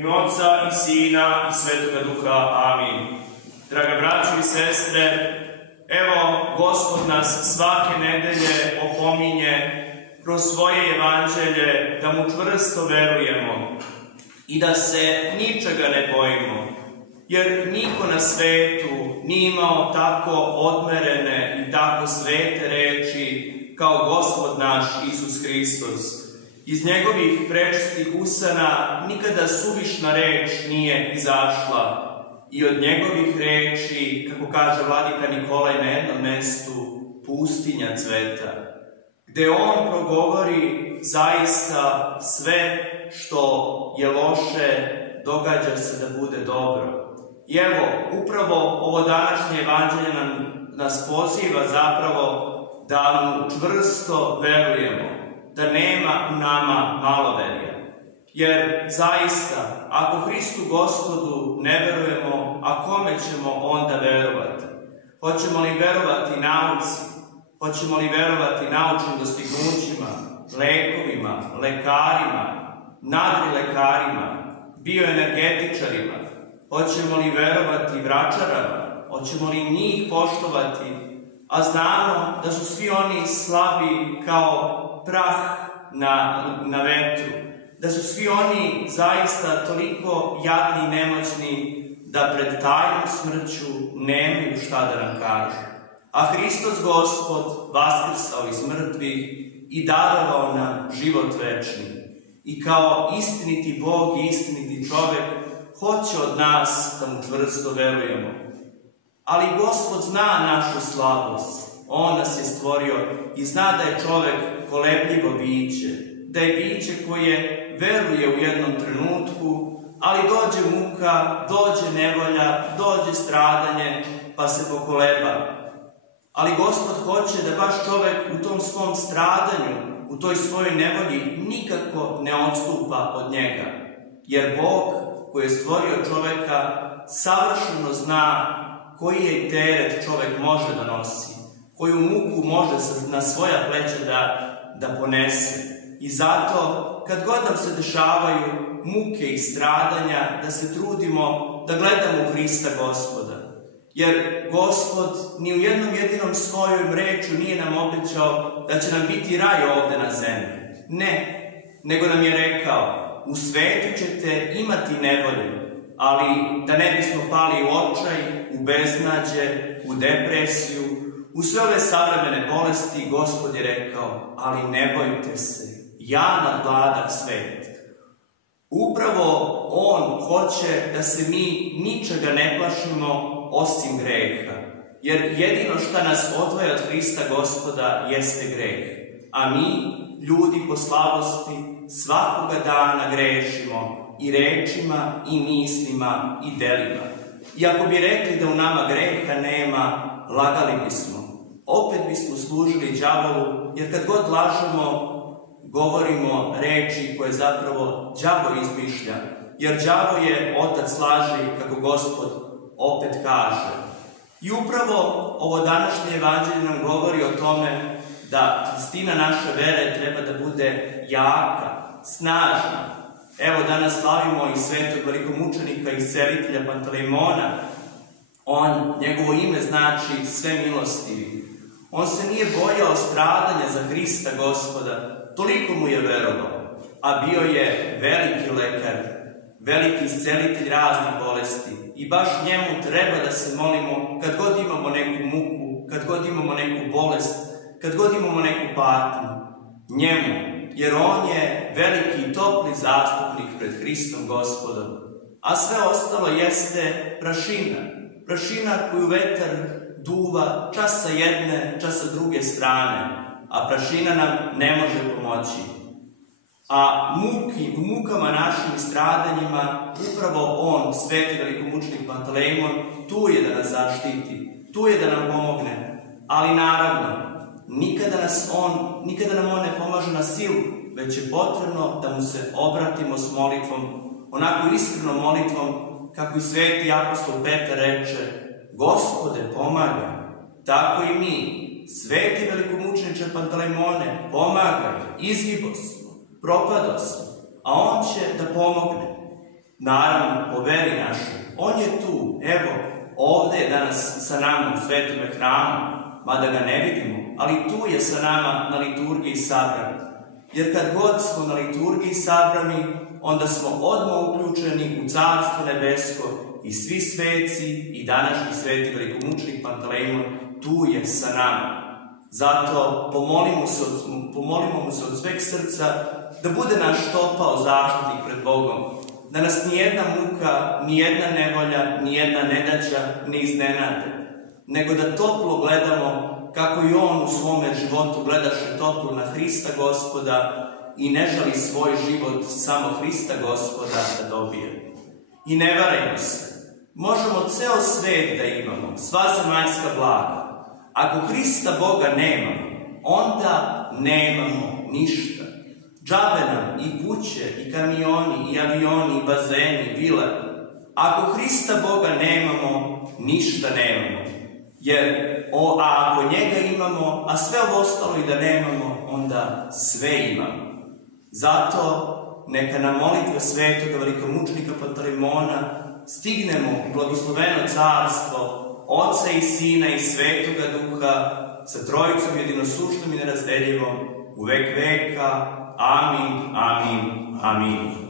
ime Otca i Sina i Svetoga Duha. Amin. Draga braćo i sestre, evo, Gospod nas svake nedelje opominje kroz svoje evanđelje da mu čvrsto verujemo i da se ničega ne bojimo, jer niko na svetu nije imao tako odmerene i tako svete reči kao Gospod naš Isus Hristos. Iz njegovih prečistih usana nikada suvišna reč nije izašla i od njegovih reči, kako kaže vladika Nikolaj na jednom mestu, pustinja cveta, gde on progovori zaista sve što je loše, događa se da bude dobro. I evo, upravo ovo današnje evanđelje nas poziva zapravo da mu čvrsto verujemo, da nema u nama maloverja. Jer zaista, ako Hristu Gospodu ne verujemo, a kome ćemo onda verovati? Hoćemo li verovati nauci? Hoćemo li verovati naučnim dostignućima, lekovima, lekarima, nadrilekarima, bioenergetičarima? Hoćemo li verovati vračarama? Hoćemo li njih poštovati? A znamo da su svi oni slabi kao prah na vetru, da su svi oni zaista toliko jadni i nemoćni da pred tajnom smrću nemaju šta da nam kažu. A Hristos Gospod vaskrsao iz mrtvih i darovao nam život večni. I kao istiniti Bog i istiniti čovek hoće od nas da mu čvrsto verujemo. Ali Gospod zna našu slabost. On nas je stvorio i zna da je čovek kolebljivo biće, da je biće koje veruje u jednom trenutku, ali dođe muka, dođe nevolja, dođe stradanje, pa se pokoleba. Ali Gospod hoće da baš čovek u tom svom stradanju, u toj svojoj nevolji, nikako ne odstupa od njega. Jer Bog koji je stvorio čoveka savršeno zna koji je teret čovek može da nosi, koju muku može na svoja pleća da ponese. I zato, kad god nam se dešavaju muke i stradanja, da se trudimo da gledamo u Hrista Gospoda. Jer Gospod ni u jednom jedinom svojom reču nije nam obećao da će nam biti raj ovde na zemlji. Ne, nego nam je rekao, u svetu ćete imati nevolju, ali da ne bismo pali u očaj, u beznađe, u depresiju, u sve ove savremene bolesti, Gospod je rekao, ali ne bojte se, ja nadvladam svet. Upravo On hoće da se mi ničega ne plašimo osim greha, jer jedino što nas odvaja od Hrista Gospoda jeste greh. A mi, ljudi po slabosti, svakoga dana grešimo i rečima, i mislima, i delima. I ako bi rekli da u nama greha nema, lagali bismo. Opet bismo služili đavolu, jer kad god lažemo, govorimo reči koje zapravo đavo izmišlja. Jer đavo je otac laži, kako Gospod opet kaže. I upravo ovo današnje evanđelje nam govori o tome da čvrstina naše vere treba da bude jaka, snažna. Evo, danas slavimo i svetog velikomučenika i iscelitelja Pantelejmona. Njegovo ime znači sve milostivi. On se nije bojao stradanja za Hrista Gospoda, toliko mu je verovao, a bio je veliki lekar, veliki iscelitelj raznih bolesti. I baš njemu treba da se molimo kad god imamo neku muku, kad god imamo neku bolest, kad god imamo neku patnju. Njemu, jer on je veliki i topli zastupnik pred Hristom Gospodom. A sve ostalo jeste prašina. Prašina koju vetar duva čas sa jedne, čas sa druge strane, a prašina nam ne može pomoći. A u mukama našim stradanjima, upravo on, sveti velikomučenik Pantelejmon, tu je da nas zaštiti, tu je da nam pomogne. Ali naravno, nikada nam on ne pomaže na silu, već je potrebno da mu se obratimo s molitvom, onako iskrenom molitvom, kako i sveti apostol Petar reče, Gospode, pomagaj. Tako i mi, sveti velikomučeniče Pantelejmone, pomagaj, izgibo smo, propado smo, a on će da pomogne. naravno po veri našoj. On je tu, evo, ovde je danas sa nama u svetome hramu, mada ga ne vidimo, ali tu je sa nama na liturgiji sabrani. Jer kad god smo na liturgiji sabrani, onda smo odmah uključeni u Carstvo nebesko i svi sveci i današnji sveti velikomučenik Pantelejmon tu je sa nama. Zato pomolimo mu se od sveg srca da bude naš topao zaštitnik pred Bogom, da nas nijedna muka, nijedna nevolja, nijedna nedaća ne iznenade, nego da toplo gledamo kako i on u svome životu gledaše toplo na Hrista Gospoda i ne žali svoj život samo Hrista Gospoda da dobije. I ne varajmo se, možemo ceo svet da imamo, sva zemaljska blaga. Ako Hrista Boga nemamo, onda nemamo ništa. Džabe nam i kuće, i kamioni, i avioni, i bazeni, i vile. Ako Hrista Boga nemamo, ništa nemamo. Jer ako njega imamo, a sve ovo ostalo i da nemamo, onda sve imamo. Zato neka nam molitva svetoga velikomučenika Pantelejmona stignemo u blagosloveno carstvo Oca i Sina i Svetoga Duha sa Trojicom jedinosušnom i nerazdeljivom u vek veka. Amin, amin, amin.